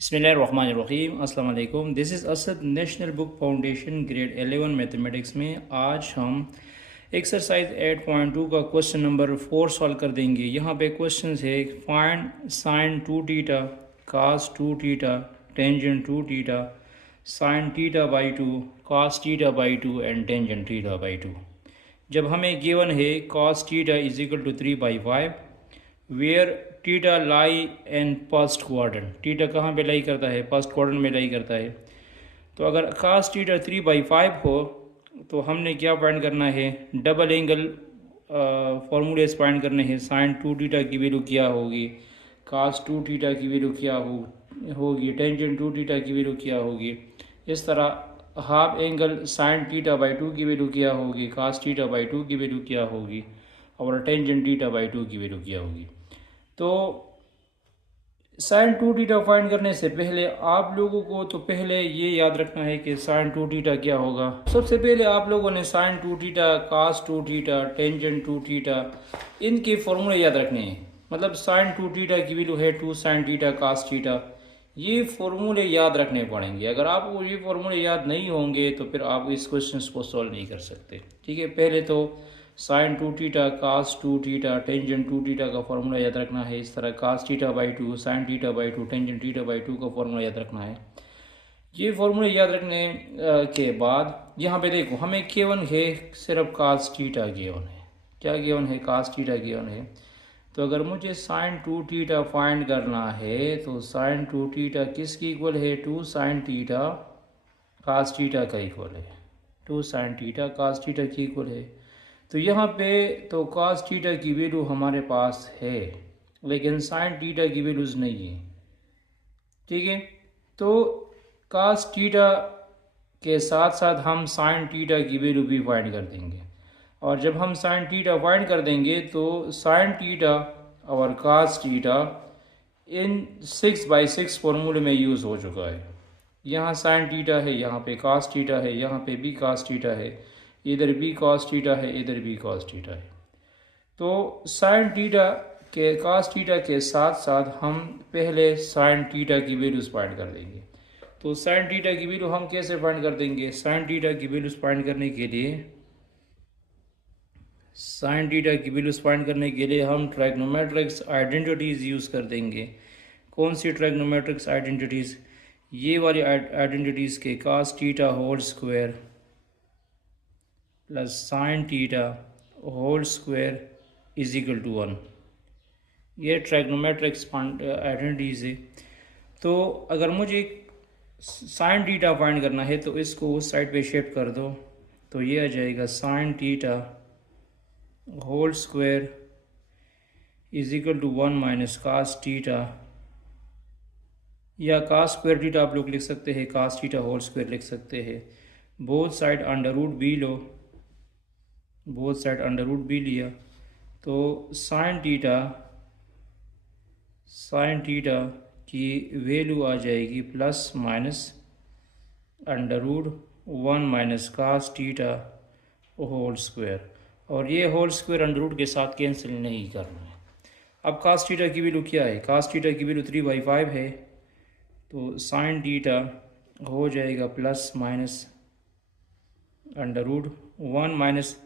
बिस्मिल्लाहिर्रहमानिर्रहीम अस्सलाम वालेकुम। This is Asad national book foundation grade 11 mathematics में आज हम एक्सरसाइज 8.2 का क्वेश्चन नंबर 4 सॉल्व कर देंगे। यहाँ पे क्वेश्चन है find sine 2 theta cos 2 theta tangent 2 theta sine theta by 2 cos theta by 2 and tangent theta by 2। जब हमें गिवन है cos theta is equal to 3/5 where theta lie in first quadrant. Theta कहाँ पे लाई करता है? First quadrant में लाई करता है। तो अगर cos टीटा 3/5 हो तो हमने क्या फाइंड करना है? डबल एंगल फॉर्मूले फाइंड करने हैं। साइन 2 थीटा की वैल्यू क्या होगी, cos 2 थीटा की वैल्यू क्या होगी, टेंजेंट 2 थीटा की वैल्यू क्या होगी। इस तरह half angle sine theta by 2 की वैल्यू क्या होगी, cos थीटा बाई 2 की वैल्यू क्या होगी और टेंजेंट थीटा बाई 2 की वैल्यू क्या होगी। तो साइन 2 थीटा फाइंड करने से पहले आप लोगों को तो पहले ये याद रखना है कि साइन 2 थीटा क्या होगा। सबसे पहले आप लोगों ने sine 2 theta, cos 2 theta, tangent 2 theta इनके फॉर्मूले याद रखने हैं। मतलब साइन 2 थीटा की वैल्यू है 2 साइन थीटा cos थीटा, ये फॉर्मूले याद रखने पड़ेंगे। अगर आपको ये फॉर्मूले याद नहीं होंगे तो फिर आप इस क्वेश्चन को सॉल्व नहीं कर सकते। ठीक है, पहले तो sign 2 theta cos 2 theta tangent 2 theta का फॉर्मूला याद रखना है। इस तरह cos theta by 2 sine theta by 2 tangent theta by 2 का फॉर्मूला याद रखना है। ये फॉर्मूला याद रखने के बाद यहाँ पे देखो हमें केवन है सिर्फ cos थीटा गिवन है। क्या गिवन है? cos थीटा गिवन है। तो अगर मुझे साइन 2 थीटा फाइंड करना है तो साइन 2 थीटा किसकी इक्वल है? 2 साइन थीटा cos थीटा का इक्वल है। 2 साइन थीटा cos थीटा की इक्वल है। तो यहाँ पे तो cos थीटा की वैल्यू हमारे पास है लेकिन साइन थीटा की वैल्यूज़ नहीं है। ठीक है, तो cos थीटा के साथ साथ हम साइन थीटा की वैल्यू भी फाइंड कर देंगे। और जब हम साइन थीटा फाइंड कर देंगे तो साइन थीटा और cos थीटा इन 6/6 फॉर्मूले में यूज़ हो चुका है। यहाँ साइन थीटा है, यहाँ पे cos थीटा है, यहाँ पे भी cos थीटा है, इधर भी cos थीटा है, इधर भी cos थीटा है। तो साइन थीटा के cos थीटा के साथ साथ हम पहले साइन थीटा की वैल्यूज फाइंड कर देंगे। तो साइन थीटा की वैल्यू हम कैसे फाइंड कर देंगे? साइन थीटा की वैल्यूज फाइंड करने के लिए हम ट्राइग्नोमेट्रिक्स आइडेंटिटीज़ यूज़ कर देंगे। कौन सी ट्राइग्नोमेट्रिक्स आइडेंटिटीज़? ये वाली आइडेंटिटीज़ के cos theta whole square plus sine theta whole square is equal to 1। ये ट्राइग्नोमेट्रिक्स आइडेंटिटीज़ है। तो अगर मुझे साइन थीटा फाइंड करना है तो इसको उस साइड पे शिफ्ट कर दो, तो ये आ जाएगा sine theta whole square is equal to 1 minus cos theta, या कास स्क्वायर थीटा आप लोग लिख सकते हैं, कास थीटा होल स्क्वायर लिख सकते हैं। Both side under root B लो, both side under root B लिया तो साइन थीटा की वैल्यू आ जाएगी plus minus under root 1 minus cos theta whole square, और ये होल स्क्वायर अंडर रूट के साथ कैंसिल नहीं करना है। अब कास थीटा की वैल्यू क्या है? कास थीटा की वैल्यू 3/5 है, तो साइन थीटा हो जाएगा plus minus under root 1 minus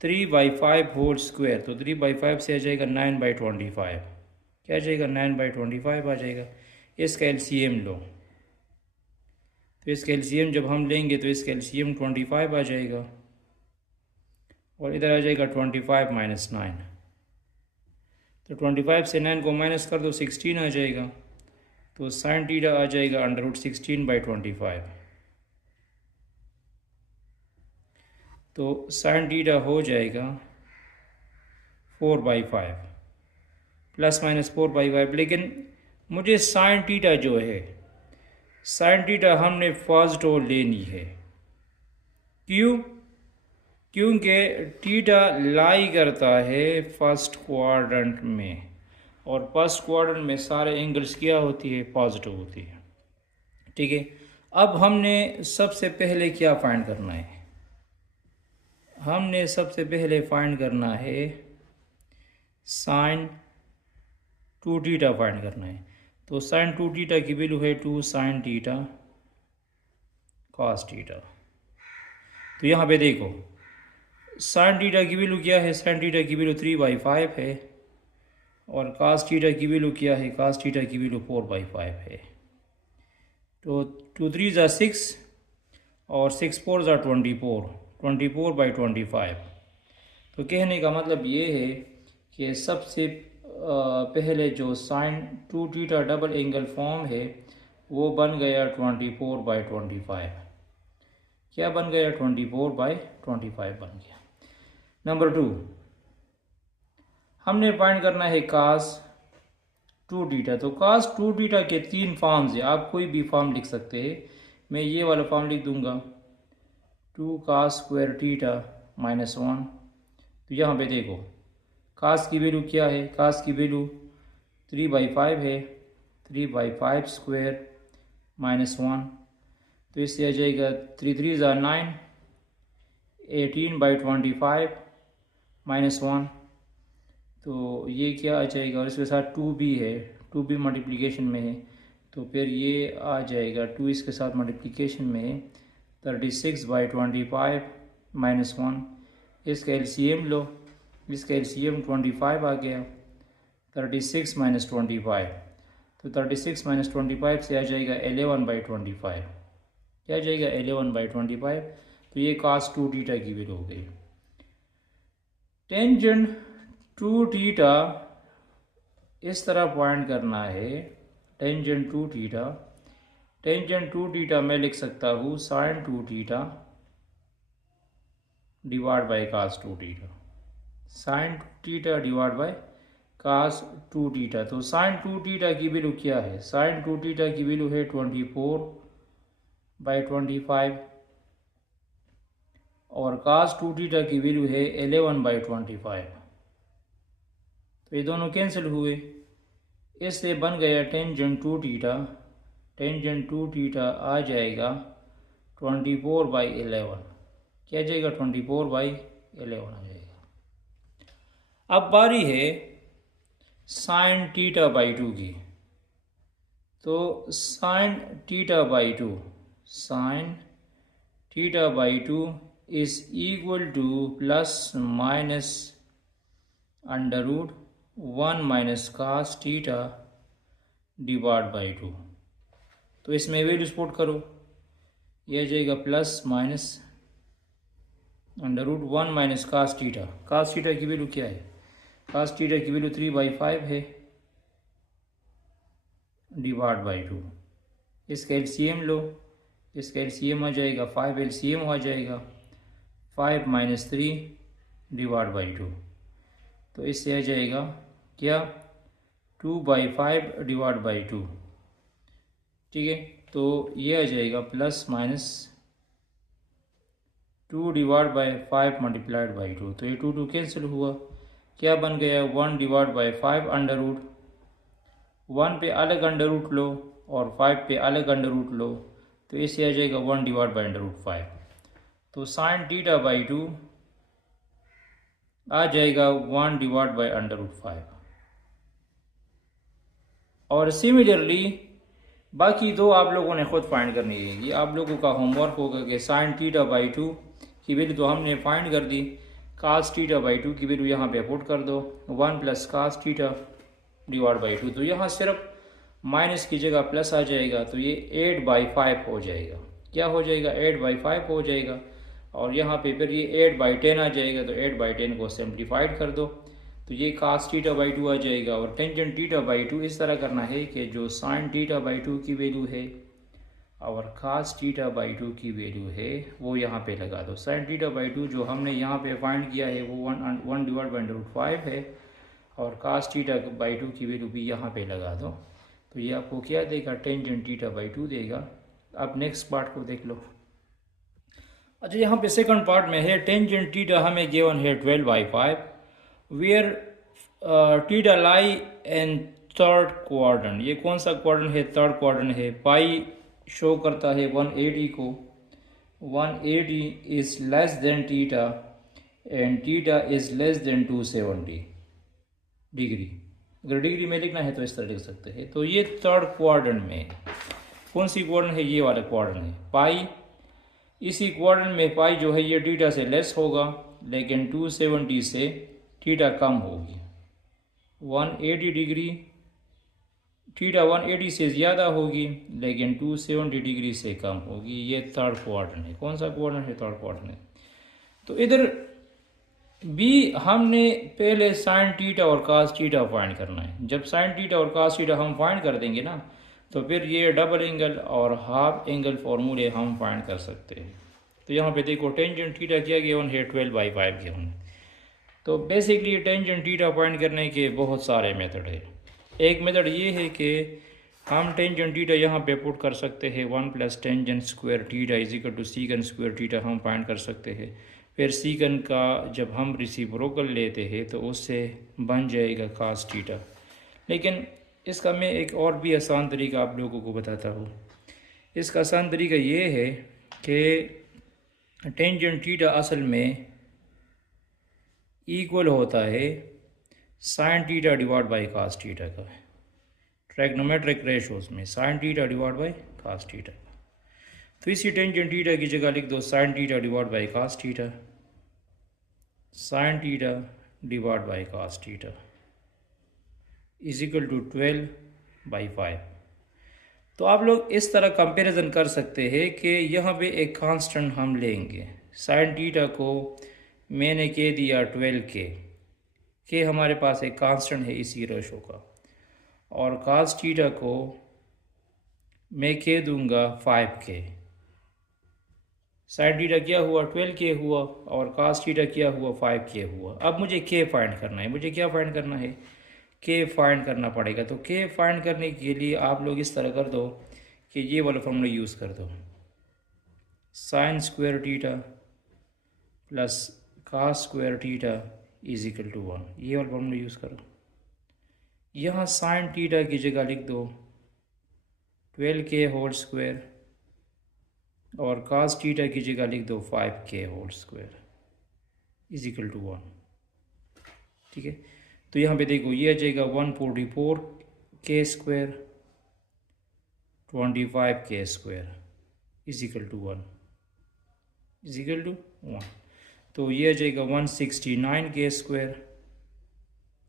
3/5 whole square. तो 3/5 से आ जाएगा 9/25। क्या आ जाएगा? 9/25 आ जाएगा। इसका एलसीएम लो, तो इसका एलसीएम जब हम लेंगे तो इसका एलसीएम 25 आ जाएगा और इधर आ जाएगा 25 माइनस 9। तो 25 से 9 को माइनस कर दो, 16 आ जाएगा। तो साइन थीटा आ जाएगा अंडर रूट 16/25। तो साइन थीटा हो जाएगा 4/5 प्लस माइनस 4/5। लेकिन मुझे साइन थीटा जो है, साइन थीटा हमने फर्स्ट और लेनी है। क्यों? क्योंकि थीटा लाई करता है फर्स्ट क्वाड्रेंट में, और फर्स्ट क्वाड्रेंट में सारे एंगल्स क्या होती है? पॉजिटिव होती है। ठीक है, अब हमने सबसे पहले क्या फाइंड करना है? हमने सबसे पहले फाइंड करना है साइन 2 थीटा फाइंड करना है। तो साइन 2 थीटा की वैल्यू है 2 साइन थीटा कॉस थीटा। तो यहाँ पे देखो साइन थीटा की वैल्यू क्या है, साइन थीटा की वैल्यू 3/5 है और कास थीटा की वैल्यू क्या है, कास थीटा की वैल्यू 4/5 है। तो 2 3 ज़ा 6 और 6 4 ज़ा 24, 24/25। तो कहने का मतलब ये है कि सबसे पहले जो sine 2 theta double angle form है वो बन गया 24/25। क्या बन गया, 24/25 बन गया। नंबर 2, हमने फाइंड करना है कास 2 थीटा। तो कास 2 थीटा के 3 फॉर्म्स है, आप कोई भी फॉर्म लिख सकते हैं। मैं ये वाला फॉर्म लिख दूंगा 2 कास स्क्वायर थीटा -1। तो यहाँ पे देखो कास की वैल्यू क्या है, कास की वैल्यू 3/5 है, 3/5 स्क्वायर -1। तो इससे आ जाएगा 3 3 ज़ा 9, 18/25 -1। तो ये क्या आ जाएगा, और इसके साथ 2 भी है, 2 भी मल्टीप्लिकेशन में है। तो फिर ये आ जाएगा 2 इसके साथ मल्टीप्लिकेशन में है, 36/25 -1। इसका एलसीएम लो, इसका एलसीएम 25 आ गया, 36 - 25। तो 36 - 25 से आ जाएगा 11/25। क्या जाएगा, 11/25। तो ये कास 2 थीटा की वैल्यू हो गई। टेंजेंट 2 थीटा इस तरह पॉइंट करना है, टेंजेंट 2 थीटा, टेंजेंट 2 थीटा मैं लिख सकता हूँ sine 2 theta divide by cos 2 theta, sine 2 theta divide by cos 2 theta. तो साइन 2 थीटा की वैल्यू क्या है, साइन 2 थीटा की वैल्यू है 24/25 और कास 2 थीटा की वैल्यू है 11/25। तो ये दोनों कैंसिल हुए, इससे बन गया टेंजेंट 2 थीटा, टेंजेंट 2 थीटा आ जाएगा 24/11। क्या जाएगा, 24/11 आ जाएगा। अब बारी है साइन थीटा बाई 2 की। तो sine theta by 2, sine theta by 2 is equal to plus minus √1 - cos theta divide by 2। तो इसमें वैल्यूज पुट करो, यह जाएगा plus minus √1 - cos theta. Cos theta की वैल्यू क्या है, कास थीटा की वैल्यू 3/5 है डिवाइड बाई 2। इसका एलसीएम लो, इसका एलसीएम आ जाएगा 5, एलसीएम आ जाएगा 5 - 3 डिवाइड बाई 2। तो इससे आ जाएगा क्या, 2/5 डिवाइड बाई 2। ठीक है, तो ये आ जाएगा plus minus 2 divide by 5 multiplied by 2। तो ये 2 2 कैंसिल हुआ, क्या बन गया, 1 डिवाइड बाई 5 अंडर रूट, 1 पे अलग अंडर रूट लो और 5 पे अलग अंडर रूट लो। तो इससे आ जाएगा 1 डिवाइड बाई अंडर रूट 5। तो साइन थीटा बाई 2 आ जाएगा 1 डिवाइड बाई अंडर रूट 5। और सिमिलरली बाकी दो आप लोगों ने खुद फाइंड करनी है। ये आप लोगों का होमवर्क होगा कि साइन थीटा बाई 2 की वैल्यू तो हमने फाइंड कर दी, कास थीटा बाई 2 की वैल्यू यहाँ पे पुट कर दो, 1 plus cos theta divide by 2। तो यहाँ सिर्फ माइनस की जगह प्लस आ जाएगा, तो ये 8/5 हो जाएगा। क्या हो जाएगा, 8/5 हो जाएगा। और यहाँ पे फिर ये 8/10 आ जाएगा, तो 8/10 को सिंप्लीफाइड कर दो, तो ये कास थीटा बाई 2 आ जाएगा। और टेंजेंट थीटा बाई 2 इस तरह करना है कि जो साइन थीटा बाई 2 की वैल्यू है और कास थीटा बाई 2 की वैल्यू है वो यहाँ पे लगा दो। साइन थीटा बाई 2 जो हमने यहाँ पे फाइंड किया है वो 1 डिवाइड बाई अंडर रूट 5 है, और कास थीटा बाई 2 की वैल्यू भी यहाँ पे लगा दो। तो ये आपको क्या देगा, टेंजेंट थीटा बाई 2 देगा। अब नेक्स्ट पार्ट को देख लो। अच्छा, यहाँ पे सेकंड पार्ट में है टेंजेंट थीटा हमें गिवन है 12/5 where theta lie in third quadrant. ये कौन सा क्वाड्रेंट है, थर्ड क्वाड्रेंट है। पाई शो करता है 180 को, 180 is less than theta and theta is less than 270 degree. अगर डिग्री में लिखना है तो इस तरह लिख सकते हैं। तो ये थर्ड क्वाड्रेंट में है। कौन सी क्वाड्रेंट है? ये वाला क्वाड्रेंट है पाई। इसी क्वाड्रेंट में पाई जो है ये थीटा से लेस होगा, लेकिन 270 से थीटा कम होगी। 180 डिग्री थीटा 180 से ज़्यादा होगी, लेकिन 270 डिग्री से कम होगी। ये थर्ड क्वाड्रेंट है। कौन सा क्वाड्रेंट है? थर्ड क्वाड्रेंट है। तो इधर भी हमने पहले साइन थीटा और कास थीटा फाइंड करना है। जब साइन थीटा और कास थीटा हम फाइंड कर देंगे ना, तो फिर ये डबल एंगल और हाफ एंगल फार्मूले हम फाइंड कर सकते हैं। तो यहाँ पे देखो टेंजेंट थीटा क्या गिवन है? 12/5 गिवन। तो बेसिकली टेंजेंट थीटा फाइंड करने के बहुत सारे मेथड है। एक मेथड ये है कि हम टेंजेंट थीटा यहाँ पे पुट कर सकते हैं 1 + tangent square theta = secant square theta हम फाइंड कर सकते हैं। फिर सीकन का जब हम रेसिप्रोकल लेते हैं तो उससे बन जाएगा कास थीटा। लेकिन इसका मैं एक और भी आसान तरीका आप लोगों को बताता हूँ। इसका आसान तरीका ये है कि टेंजेंट थीटा असल में इक्वल होता है sine theta divide by cos theta का। ट्रैग्नोमेट्रिक रेशोज में sine theta divide by cos theta. तो इसी टेंजेंट थीटा की जगह लिख दो sine theta divide by cos theta. Sine theta divide by cos theta = 12/5। तो आप लोग इस तरह कंपैरिजन कर सकते हैं कि यहाँ पे एक कांस्टेंट हम लेंगे। साइन थीटा को मैंने कह दिया 12 के हमारे पास एक कांस्टेंट है इसी रेशो का, और कास थीटा को मैं कह दूंगा 5 साइन थीटा क्या हुआ? 12 हुआ, और कास थीटा क्या हुआ? 5 हुआ। अब मुझे के फाइंड करना है। मुझे क्या फाइंड करना है? के फाइंड करना पड़ेगा। तो के फाइंड करने के लिए आप लोग इस तरह कर दो कि ये वाला फॉर्मूला यूज़ कर दो, sine square theta plus cos square theta = 1। ये वाला फॉर्मूला यूज़ करो। यहाँ साइन थीटा की जगह लिख दो 12 होल स्क्वायर, और कास थीटा की जगह लिख दो 5 होल स्क्वायर = 1। ठीक है। तो यहाँ पे देखो ये आ जाएगा 144 स्क्वायर 25 स्क्वायर = 1 तो ये आ जाएगा 169 स्क्वायर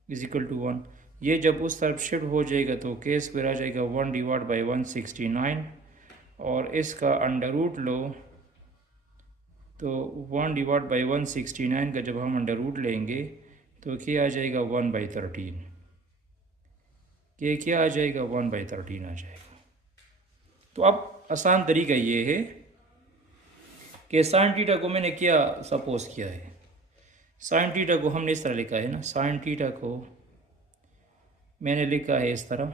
= 1। ये जब उस तरफ शिफ्ट हो जाएगा तो के स्क्वायर आ जाएगा 1/169, और इसका अंडर रूट लो तो 1/169 का जब हम अंडर रूट लेंगे तो क्या आ जाएगा? 1/13। के क्या आ जाएगा? 1/13 आ जाएगा। तो अब आसान तरीका ये है कि साइन थीटा को मैंने क्या सपोज किया है। साइन थीटा को हमने इस तरह लिखा है ना, साइन थीटा को मैंने लिखा है इस तरह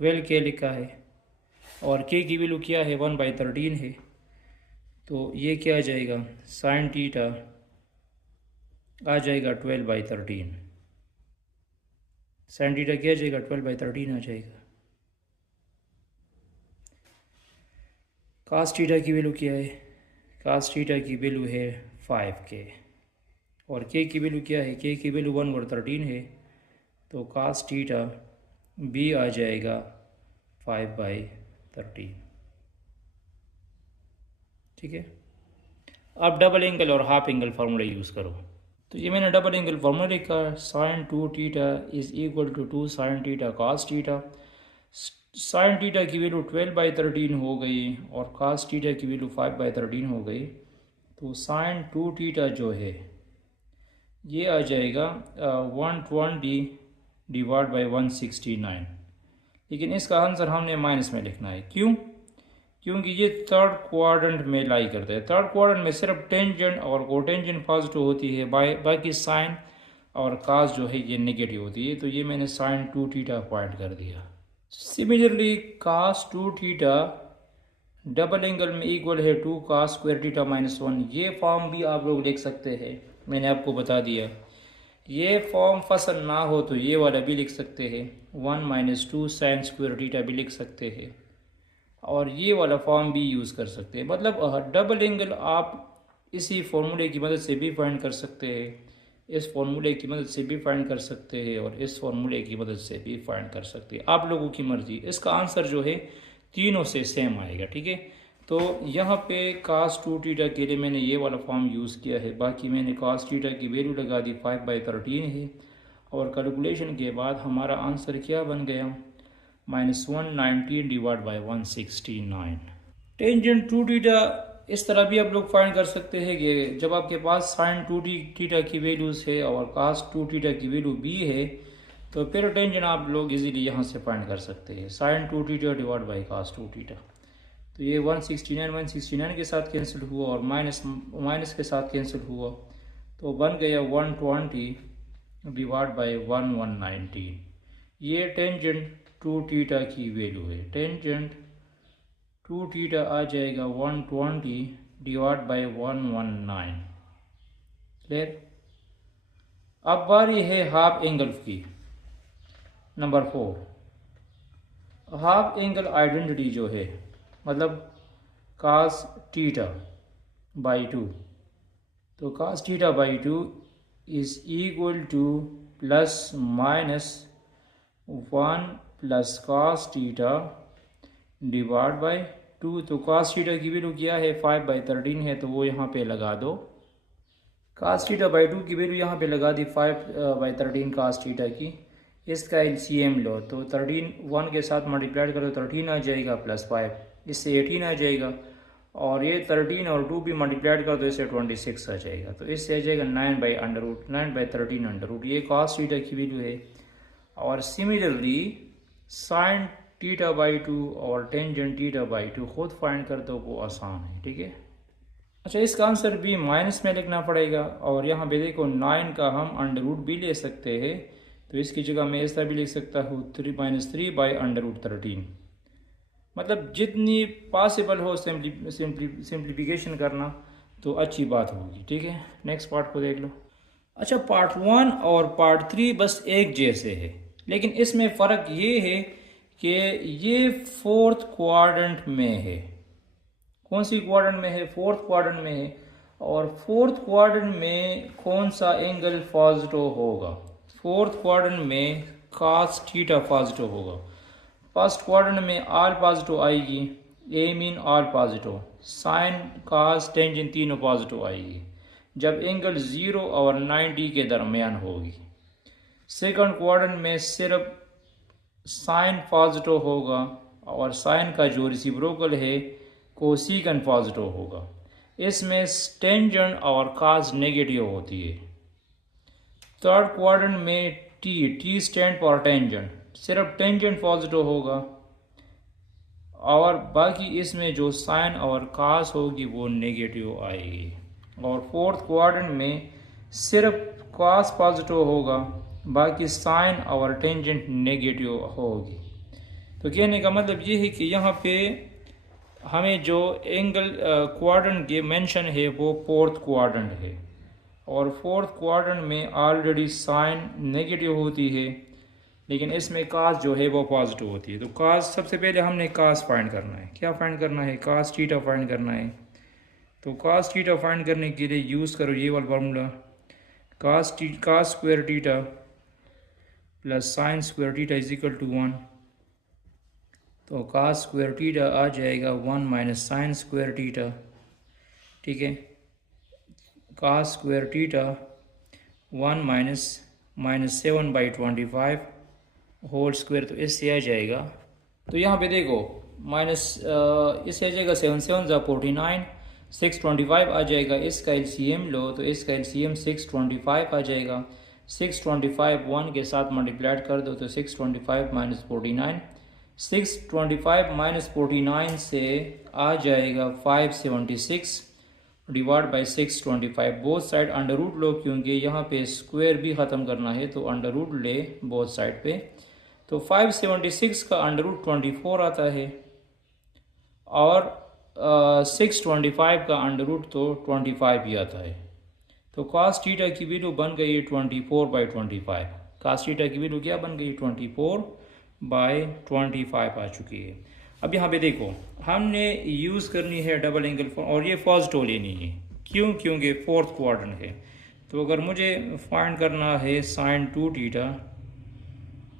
12 लिखा है, और के की वैल्यू क्या है? 1/13 है। तो ये क्या आ जाएगा? साइन थीटा आ जाएगा 12/13। साइन थीटा क्या आ जाएगा? 12/13 आ जाएगा। कास थीटा की वैल्यू क्या है? कास थीटा की वैल्यू है 5 और के की वैल्यू क्या है? के की वैल्यू 1/13 है। तो कास थीटा भी आ जाएगा 5/13। ठीक है। अब डबल एंगल और हाफ एंगल फार्मूला यूज़ करो। तो ये मैंने डबल एंगल फार्मूला लिखा, sine 2 theta = 2 sine theta cos theta. Sine theta की वैल्यू 12/13 हो गई और कास थीटा की वैल्यू 5/13 हो गई। तो साइन 2 थीटा जो है ये आ जाएगा 120 डिवाइड बाई 169। लेकिन इसका आंसर हमने माइनस में लिखना है। क्यों? क्योंकि ये थर्ड क्वाड्रेंट में लाई करता है। थर्ड क्वाड्रेंट में सिर्फ टेंजेंट और कोटेंजेंट पॉजिटिव होती है, बाकी साइन और कास जो है ये नेगेटिव होती है। तो ये मैंने साइन 2 थीटा पॉइंट कर दिया। Similarly cos 2 theta double angle में इक्वल है 2 कास स्क्वायर थीटा -1। ये फॉर्म भी आप लोग लिख सकते हैं, मैंने आपको बता दिया। ये फॉर्म पसंद ना हो तो ये वाला भी लिख सकते हैं, 1 - 2 साइन स्क्वायर थीटा भी लिख सकते हैं, और ये वाला फॉर्म भी यूज़ कर सकते हैं। मतलब डबल एंगल आप इसी फॉर्मूले की मदद से भी फाइंड कर सकते हैं। इस फॉर्मूले की मदद से भी फाइंड कर सकते हैं और इस फॉर्मूले की मदद से भी फाइंड कर सकते हैं, आप लोगों की मर्जी। इसका आंसर जो है तीनों से सेम आएगा, ठीक है। तो यहाँ पे cos 2 थीटा के लिए मैंने ये वाला फॉर्म यूज़ किया है, बाकी मैंने cos थीटा की वैल्यू लगा दी 5/13 है, और कैलकुलेशन के बाद हमारा आंसर क्या बन गया, -119 डिवाइड बाई 169। टेंजेंट 2 थीटा इस तरह भी आप लोग फाइंड कर सकते हैं कि जब आपके पास sin 2 थीटा की वैल्यूज़ है और cos 2 थीटा की वैल्यू b है, तो फिर टेंजेंट आप लोग इजीली यहाँ से फाइंड कर सकते हैं, sin 2 theta divide by cos 2 theta. तो ये 169 के साथ कैंसिल हुआ और माइनस के साथ कैंसिल हुआ, तो बन गया 120 डिवाइड बाई 119। ये टेंजेंट 2 थीटा की वैल्यू है। टेंजेंट 2 थीटा आ जाएगा 120 डिवाइड बाई 119। क्लियर। अब बारी है हाफ एंगल की। नंबर 4, हाफ एंगल आइडेंटिटी जो है, मतलब cos थीटा बाई 2, तो cos theta by 2 is equal to plus minus 1 plus cos theta divide by 2। तो cos थीटा की वैल्यू क्या है, 5/13 है, तो वो यहाँ पे लगा दो। cos थीटा बाई 2 की वैल्यू यहाँ पे लगा दी 5/13 cos थीटा की। इसका एलसीएम लो, तो 13 1 के साथ मल्टीप्लाई करो 13 आ जाएगा, प्लस 5 इससे 18 आ जाएगा, और ये 13 और 2 भी मल्टीप्लाई करो तो इससे 26 आ जाएगा, तो इससे आ जाएगा 9/√9/13 अंडर रूट। ये cos थीटा की वैल्यू है। और सिमिलरली sin थीटा बाई 2 और टेंजेंट थीटा बाई 2 खुद फाइंड कर दो, वो आसान है, ठीक है। अच्छा, इसका आंसर भी माइनस में लिखना पड़ेगा, और यहाँ पे देखो 9 का हम अंडर रूट भी ले सकते हैं, तो इसकी जगह मैं इस तरह भी लिख सकता हूँ 3-3/√13। मतलब जितनी पॉसिबल हो सिंप्लीफिकेशन करना तो अच्छी बात होगी, ठीक है। नेक्स्ट पार्ट को देख लो। अच्छा, पार्ट 1 और पार्ट 3 बस एक जैसे है, लेकिन इसमें फ़र्क ये है कि ये फोर्थ क्वाड्रेंट में है। कौन सी क्वाड्रेंट में है, फोर्थ क्वाड्रेंट में है। और फोर्थ क्वाड्रेंट में कौन सा एंगल पॉजिटिव होगा, फोर्थ क्वाड्रेंट में cos थीटा पॉजिटिव होगा। फर्स्ट क्वाड्रेंट में ऑल पॉजिटिव आएगी, A mean all positive, sine cos tangent तीनों पॉजिटिव आएगी जब एंगल 0 और 90 के दरमियान होगी। सेकंड क्वाड्रेंट में सिर्फ साइन पॉजिटिव होगा और साइन का जो रेसिप्रोकल है कोसेकेंट पॉजिटिव होगा। इसमें टेंजेंट और cos नेगेटिव होती है। थर्ड क्वाड्रेंट में टी स्टैंड फॉर टेंजेंट, सिर्फ टेंजेंट पॉजिटिव होगा, और बाकी इसमें जो साइन और cos होगी वो नेगेटिव आएगी। और फोर्थ क्वाड्रेंट में सिर्फ cos पॉजिटिव होगा, बाकी साइन और टेंजेंट नेगेटिव होगी। तो कहने का मतलब ये है कि यहाँ पे हमें जो एंगल क्वाड्रेंट के मेंशन है वो फोर्थ क्वाड्रेंट है, और फोर्थ क्वाड्रेंट में ऑलरेडी साइन नेगेटिव होती है, लेकिन इसमें cos जो है वो पॉजिटिव होती है। तो cos सबसे पहले हमने cos फाइंड करना है। क्या फाइंड करना है, cos थीटा फाइंड करना है। तो cos थीटा फाइंड करने के लिए यूज़ करो ये वाला formula, cos square theta plus sine square theta is equal to 1। तो cos स्क्वायर थीटा आ जाएगा 1 माइनस साइन स्क्वायर थीटा, ठीक है। cos square theta 1 minus 7/25 whole square, तो इससे आ जाएगा। तो यहाँ पे देखो माइनस इससे आ जाएगा 7 7 49, 625 आ जाएगा। इसका एलसीएम लो, तो इसका एलसीएम 625 आ जाएगा। 625 1 के साथ मल्टीप्लाइड कर दो, तो 625 माइनस 49, 625 माइनस 49 से आ जाएगा 576 divide by 625। Both side under root लो, क्योंकि यहाँ पे स्क्वायर भी ख़त्म करना है, तो अंडर रूट ले बोथ साइड पे। तो 576 का अंडर रूट 24 आता है, और 625 का अंडर रूट तो 25 ही आता है। तो cos थीटा की वैल्यू बन गई 24/25। cos थीटा की वैल्यू क्या बन गई, 24/25 आ चुकी है। अब यहाँ पे देखो हमने यूज़ करनी है डबल एंगल, और ये पॉजिटिव लेनी है। क्यों, क्योंकि फोर्थ क्वाड्रेंट है। तो अगर मुझे फाइंड करना है साइन 2 थीटा,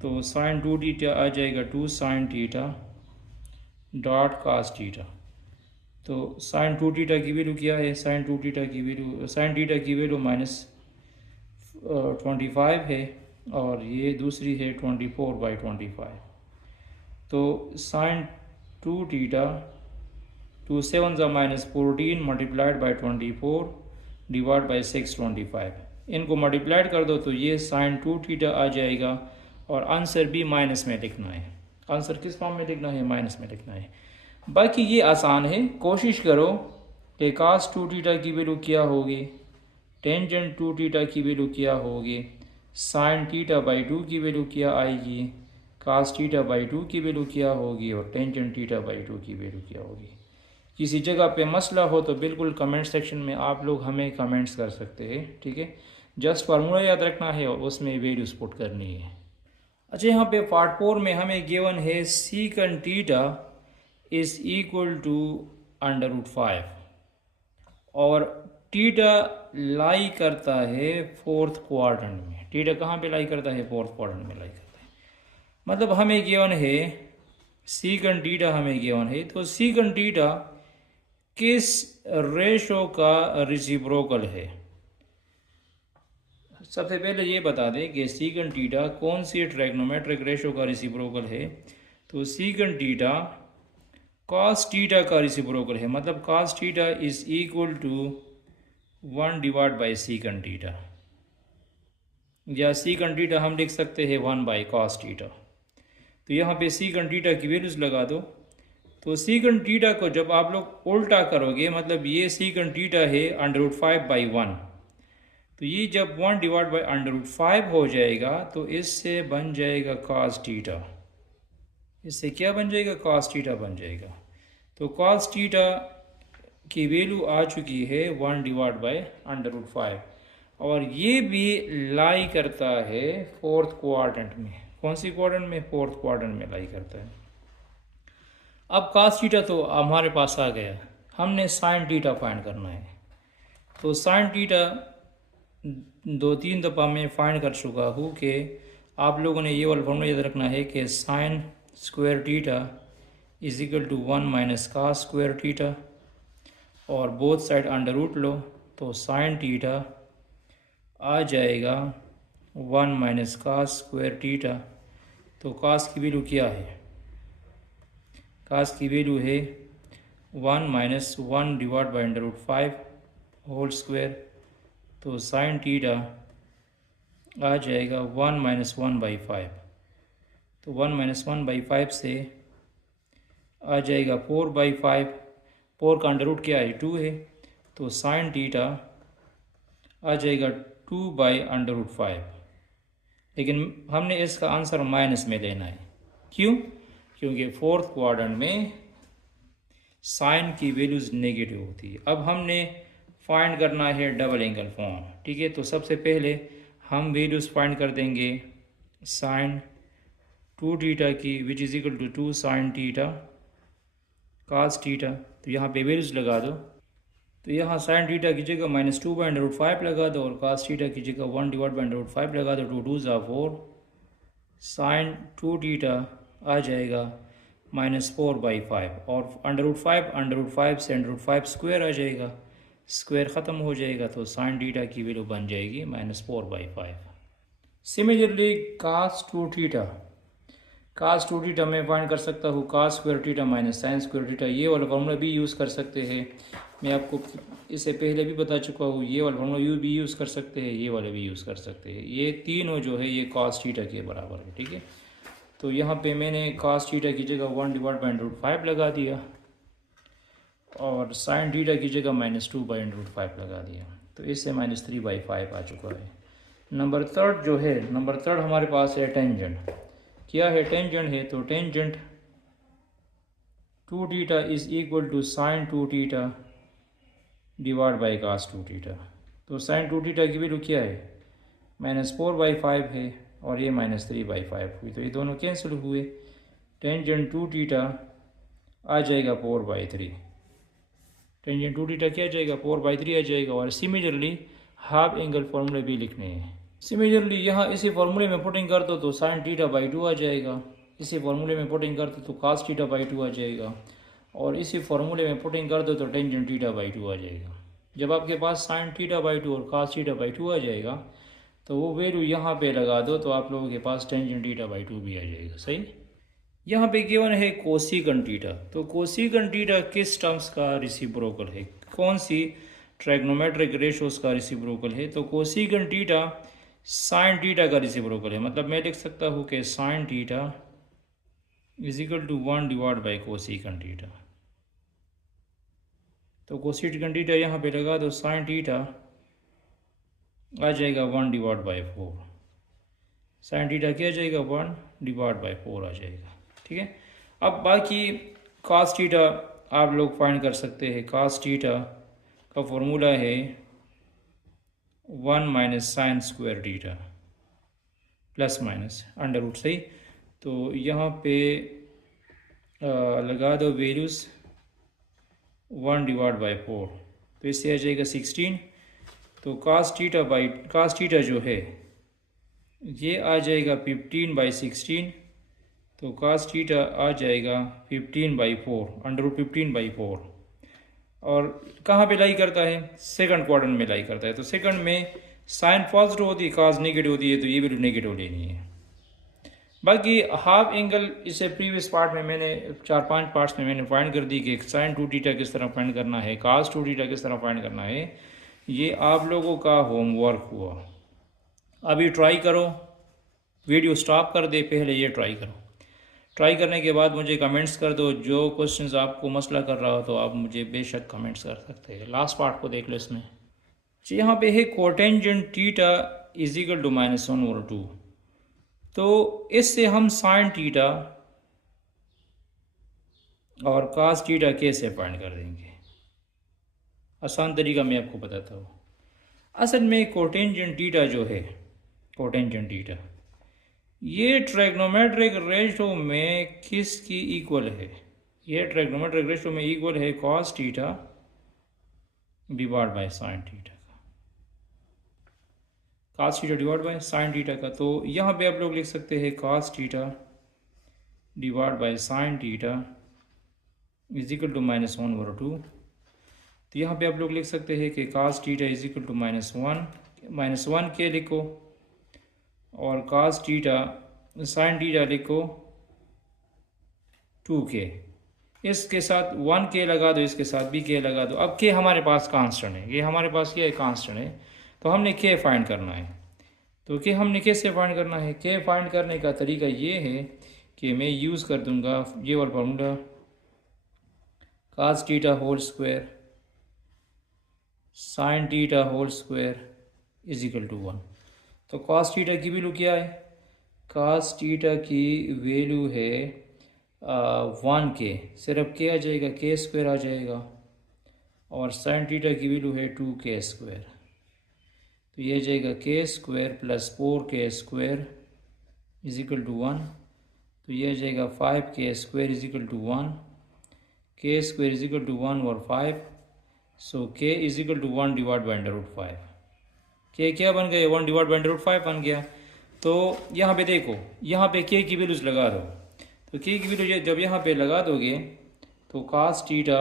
तो साइन 2 थीटा आ जाएगा 2 sine theta dot cos theta. तो साइन 2 थीटा की वैल्यू क्या है? साइन 2 थीटा की वैल्यू, साइन थीटा की वैल्यू -25 है, और ये दूसरी है 24/25। तो साइन 2 थीटा 2 7 -14 मल्टीप्लाइड बाई 24 डिवाइड बाई 625, इनको मल्टीप्लाइड कर दो तो ये साइन 2 थीटा आ जाएगा, और आंसर भी माइनस में लिखना है। आंसर किस फॉर्म में लिखना है? माइनस में लिखना है। बाकी ये आसान है, कोशिश करो कि कास 2 थीटा की वैल्यू क्या होगी, टेंजेंट 2 थीटा की वैल्यू क्या होगी, साइन थीटा बाई 2 की वैल्यू क्या आएगी, कास थीटा बाई 2 की वैल्यू क्या होगी, और टेंजेंट थीटा बाई 2 की वैल्यू क्या होगी। किसी जगह पे मसला हो तो बिल्कुल कमेंट सेक्शन में आप लोग हमें कमेंट्स कर सकते हैं, ठीक है। जस्ट फार्मूला याद रखना है और उसमें वैल्यूज पुट करनी है। अच्छा, यहाँ पे पार्ट 4 में हमें गिवन है सीकंट थीटा इज इक्वल टू √5, और थीटा लाई करता है 4th क्वाड्रेंट में। थीटा कहाँ पे लाई करता है? 4th क्वाड्रेंट में लाई करता है। मतलब हमें गिवन है सीकंट थीटा, हमें गिवन है, तो सीकंट थीटा किस रेशो का रेसिप्रोकल है? सबसे पहले ये बता दें कि सीकंट थीटा कौन सी ट्राइगोनोमेट्रिक रेशो का रेसिप्रोकल है। तो सीकंट थीटा कॉस थीटा का रेसिप्रोकल है, मतलब cos theta is equal to 1 divide by secant theta, या सीकंट थीटा हम लिख सकते हैं 1 बाई कॉस थीटा। तो यहाँ पे सीकंट थीटा की वैल्यूज लगा दो। तो सीकंट थीटा को जब आप लोग उल्टा करोगे, मतलब ये सीकंट थीटा है √5/1, तो ये जब 1 डिवाइड बाई √5 हो जाएगा तो इससे बन जाएगा कॉस थीटा। इससे क्या बन जाएगा? कॉस थीटा बन जाएगा। तो कॉस थीटा की वैल्यू आ चुकी है 1 डिवाइड बाई √5, और ये भी लाई करता है 4th क्वाड्रेंट में। कौन सी क्वाड्रेंट में? 4th क्वाड्रेंट में लाई करता है। अब कॉस थीटा तो हमारे पास आ गया, हमने साइन थीटा फाइंड करना है। तो साइन थीटा 2-3 दफ़ा मैं फाइंड कर चुका हूँ कि आप लोगों ने ये वाला फॉर्मूला याद रखना है कि sine square theta is equal to 1 minus cos square theta, और बोथ साइड अंडर रूट लो, तो साइन थीटा आ जाएगा 1 माइनस कास स्क्वायर थीटा। तो कास की वैल्यू क्या है? कास की वैल्यू है 1 minus 1 divide by √5 whole square. तो साइन थीटा आ जाएगा 1 माइनस 1/5। तो 1 माइनस 1/5 से आ जाएगा 4/5। 4 का अंडर रूट क्या है? 2 है। तो साइन थीटा आ जाएगा 2/√5। लेकिन हमने इसका आंसर माइनस में लेना है। क्यों? क्योंकि 4th क्वाड्रेंट में साइन की वैल्यूज नेगेटिव होती है। अब हमने फाइंड करना है डबल एंगल फॉर्म, ठीक है। तो सबसे पहले हम वैल्यूज फाइंड कर देंगे साइन 2 थीटा की, which is equal to 2 sine theta cos theta. तो यहाँ पे वैल्यूज लगा दो। तो यहाँ साइन थीटा की जगह -2/√5 लगा दो, और कास थीटा की जगह 1 डिवाइड बाई √5 लगा दो। 2 2 4, साइन 2 थीटा आ जाएगा -4/5, और √5 से √5 स्क्वायर आ जाएगा, स्क्वायर ख़त्म हो जाएगा, तो साइन थीटा की वैल्यू बन जाएगी -4/5। Similarly cos 2 theta, cos 2 theta मैं फाइंड कर सकता हूँ cos square theta minus sign square theta. ये वाला फॉर्मूला भी यूज़ कर सकते हैं, मैं आपको इससे पहले भी बता चुका हूँ। ये वाला फॉर्मूला भी यूज़ कर सकते हैं, ये वाले भी यूज़ कर सकते हैं। ये तीनों जो है ये कास थीटा के बराबर है, ठीक है। तो यहाँ पे मैंने कास थीटा की जगह 1 डिवाइड बाई √5 लगा दिया, और साइन थीटा की जगह -2/√5 लगा दिया। तो इससे -3/5 आ चुका है। नंबर थर्ड जो है, नंबर थर्ड हमारे पास है टेंजेंट। क्या है? टेंजेंट है। तो tangent 2 theta is equal to sine 2 theta divide by cos 2 theta. तो साइन 2 थीटा की वैल्यू क्या है? -4/5 है, और ये -3/5 हुई, तो ये दोनों कैंसिल हुए। टेंजेंट 2 थीटा आ जाएगा 4/3। टेंजेंट 2 थीटा क्या आ जाएगा? 4/3 आ जाएगा। और सिमिलरली हाफ एंगल फार्मूले भी लिखने हैं। सिमिलरली यहाँ इसी फार्मूले में पुटिंग कर दो तो साइन थीटा बाई 2 आ जाएगा, इसी फार्मूले में पुटिंग कर दो तो कास थीटा बाई 2 आ जाएगा, और इसी फार्मूले में पुटिंग कर दो तो टेंजेंट थीटा बाई 2 आ जाएगा। जब आपके पास साइन थीटा बाई 2 और कास थीटा बाई 2 आ जाएगा तो वो वैल्यू यहाँ पे लगा दो तो आप लोगों के पास टेंजेंट थीटा बाई 2 भी आ जाएगा। सही। यहाँ पे गिवन है कोसिकन थीटा, तो कोसिकन थीटा किस टर्म्स का रेसिप्रोकल है, कौन सी ट्राइगोनोमेट्रिक रेशियोज का रेसिप्रोकल है? तो कोसिकन थीटा साइन थीटा का रेसिप्रोकल है। मतलब मैं लिख सकता हूँ कि sine theta is equal to 1 divide by cosecant theta. तो कोसिकन थीटा यहाँ पे लगा दो, साइन थीटा आ जाएगा 1 डिवाइड बाई 4, साइन थीटा क्या आ जाएगा 1 डिवाइड बाई 4 आ जाएगा। ठीक है। अब बाकी कास थीटा आप लोग फाइंड कर सकते हैं। कास थीटा का फॉर्मूला है 1 minus sign square theta plus minus under root. सही। तो यहाँ पे लगा दो वैल्यूज़ 1 डिवाइड बाई 4, तो इससे आ जाएगा 16। तो कास थीटा जो है ये आ जाएगा 15 बाई 16, तो कास थीटा आ जाएगा 15 बाई 4, अंडर रूट 15 बाई 4। और कहाँ पे लाई करता है? सेकंड क्वाड्रेंट में लाई करता है। तो सेकंड में साइन पॉजिटिव होती है, कास नेगेटिव होती है, तो ये वैल्यू नेगेटिव लेनी है। बाकी हाफ एंगल इसे प्रीवियस पार्ट में मैंने 4-5 पार्ट्स में मैंने फाइंड कर दी कि साइन 2 थीटा किस तरह फाइंड करना है, कास 2 थीटा किस तरह फाइंड करना है। ये आप लोगों का होमवर्क हुआ। अभी ट्राई करो, वीडियो स्टॉप कर दे, पहले ये ट्राई करो। ट्राई करने के बाद मुझे कमेंट्स कर दो। जो क्वेश्चंस आपको मसला कर रहा हो तो आप मुझे बेशक कमेंट्स कर सकते हैं। लास्ट पार्ट को देख लो। इसमें जी यहाँ पे है cotangent theta is equal to -1/2। तो इससे हम साइन थीटा और कास थीटा कैसे फाइंड कर देंगे? आसान तरीका मैं आपको बताता हूँ। असल में कोटेंजेंट थीटा जो है, कोटेंजेंट थीटा ये ट्राइगोनोमेट्रिक रेशियो में किसकी इक्वल है? ये ट्राइगोनोमेट्रिक रेशियो में इक्वल है cos theta divide by sine theta का, cos theta divide by sine theta का। तो यहाँ पे आप लोग लिख सकते हैं cos theta divide by sine theta is equal to -1/2। तो यहाँ पे आप लोग लिख सकते हैं कि cos theta is equal to -1 के लिखो, और कास थीटा साइन थीटा लिखो 2k, इसके साथ 1k लगा दो, इसके साथ भी k लगा दो। अब k हमारे पास कांस्टेंट है, ये हमारे पास क्या है? कांस्टेंट है। तो हमने k फाइंड करना है। तो k हमने कैसे फाइंड करना है? k फाइंड करने का तरीका ये है कि मैं यूज़ कर दूंगा ये वाला formula, cos theta whole square sine theta whole square is equal to 1। तो कॉस थीटा की वैल्यू क्या है? कॉस थीटा की वैल्यू है 1k, सिर्फ k आ जाएगा, k स्क्वायर आ जाएगा, और साइन थीटा की वैल्यू है 2k स्क्वायर। तो ये आ जाएगा k square plus 4k square is equal to 1। तो ये आ जाएगा 5k square is equal to 1, k square is equal to 1 और 5। So k is equal to 1 divide by under root 5। K क्या बन गया? 1 डिवाइड बाई अंडर रूट 5 बन गया। तो यहाँ पे देखो, यहाँ पे के की वैल्यूज लगा दो। तो के की वैल्यू जब यहाँ पे लगा दोगे तो कास थीटा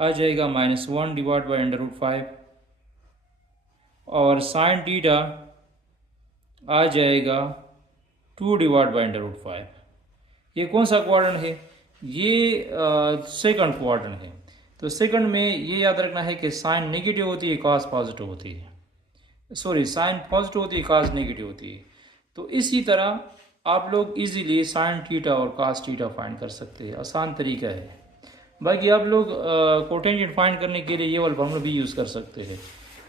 आ जाएगा -1 डिवाइड बाई अंडर रूट 5, और साइन थीटा आ जाएगा 2 डिवाइड बाई अंडर रूट 5। ये कौन सा क्वाड्रेंट है? ये सेकंड क्वाड्रेंट है। तो सेकंड में ये याद रखना है कि साइन नेगेटिव होती है, कास पॉजिटिव होती है। सॉरी, साइन पॉजिटिव होती है, कास नेगेटिव होती है। तो इसी तरह आप लोग इजीली साइन थीटा और कास थीटा फाइंड कर सकते हैं। आसान तरीका है। बाकी आप लोग कोटेंजेंट फाइंड करने के लिए ये वाला फॉर्मूला भी यूज़ कर सकते हैं।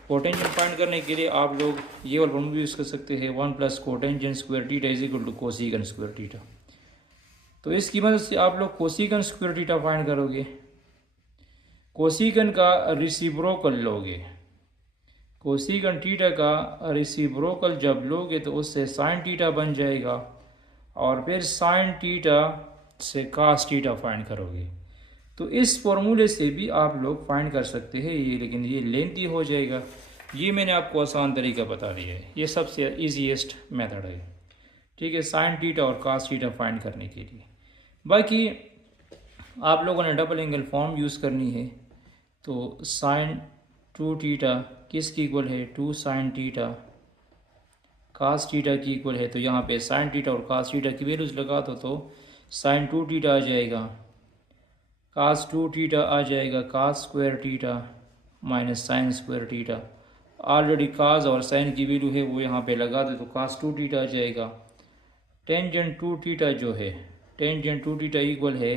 कोटेंजेंट फाइंड करने के लिए आप लोग ये वाला फॉर्मूला भी यूज़ कर सकते हैं, 1 plus cotangent square theta is equal to cosecant square theta. तो इसकी मदद से आप लोग कोसिकन स्क्वायर थीटा फाइंड करोगे, कोसिकन का रेसिप्रोकल लोगे। कोसिकन थीटा का रेसिप्रोकल जब लोगे तो उससे साइन थीटा बन जाएगा, और फिर साइन थीटा से कास थीटा फाइंड करोगे। तो इस फॉर्मूले से भी आप लोग फाइंड कर सकते हैं ये, लेकिन ये लेंथी हो जाएगा। ये मैंने आपको आसान तरीका बता दिया है, ये सबसे ईजीएस्ट मेथड है। ठीक है, साइन टीटा और कास टीटा फाइंड करने के लिए। बाकी आप लोगों ने डबल एंगल फॉर्म यूज़ करनी है, तो साइन 2 टीटा किसकी इक्वल है, 2 साइन टीटा कास टीटा की इक्वल है। तो यहाँ पे साइन टीटा और कास टीटा की वैल्यूज़ लगा दो, तो साइन 2 टीटा आ जाएगा, कास 2 टीटा आ जाएगा, cos square theta minus sign square theta. Already cos और साइन की वैल्यू है वो यहाँ पे लगा दे, तो कास 2 टीटा आ जाएगा। टेंजेंट 2 टीटा जो है, टेंजेंट 2 टीटा इक्वल है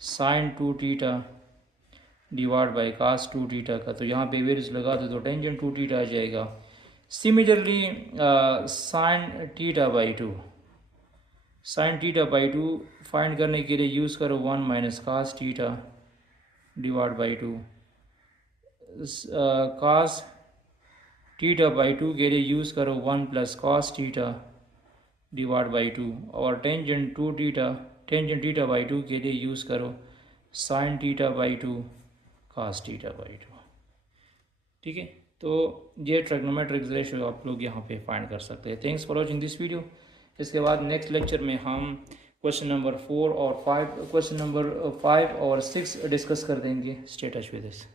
sine 2 theta divide by cos 2 theta का। तो यहाँ पे वैल्यूज लगा दो, तो टेंजेंट 2 टीटा आ जाएगा। Similarly sine theta by 2, sine theta by 2 find करने के लिए यूज़ करो 1 minus cos theta divide by 2। Cos theta by 2 के लिए यूज़ करो 1 plus cos theta divide by 2। और tangent 2 theta, tangent theta by 2 के लिए यूज़ करो sine theta by 2 cos theta by 2। ठीक है, तो ये ट्रिग्नोमेट्रिक रेशियो आप लोग यहाँ पे फाइंड कर सकते हैं। Thanks for watching this video. इसके बाद नेक्स्ट लेक्चर में हम क्वेश्चन नंबर 4 और 5, क्वेश्चन नंबर 5 और 6 डिस्कस कर देंगे। Stay touch with this.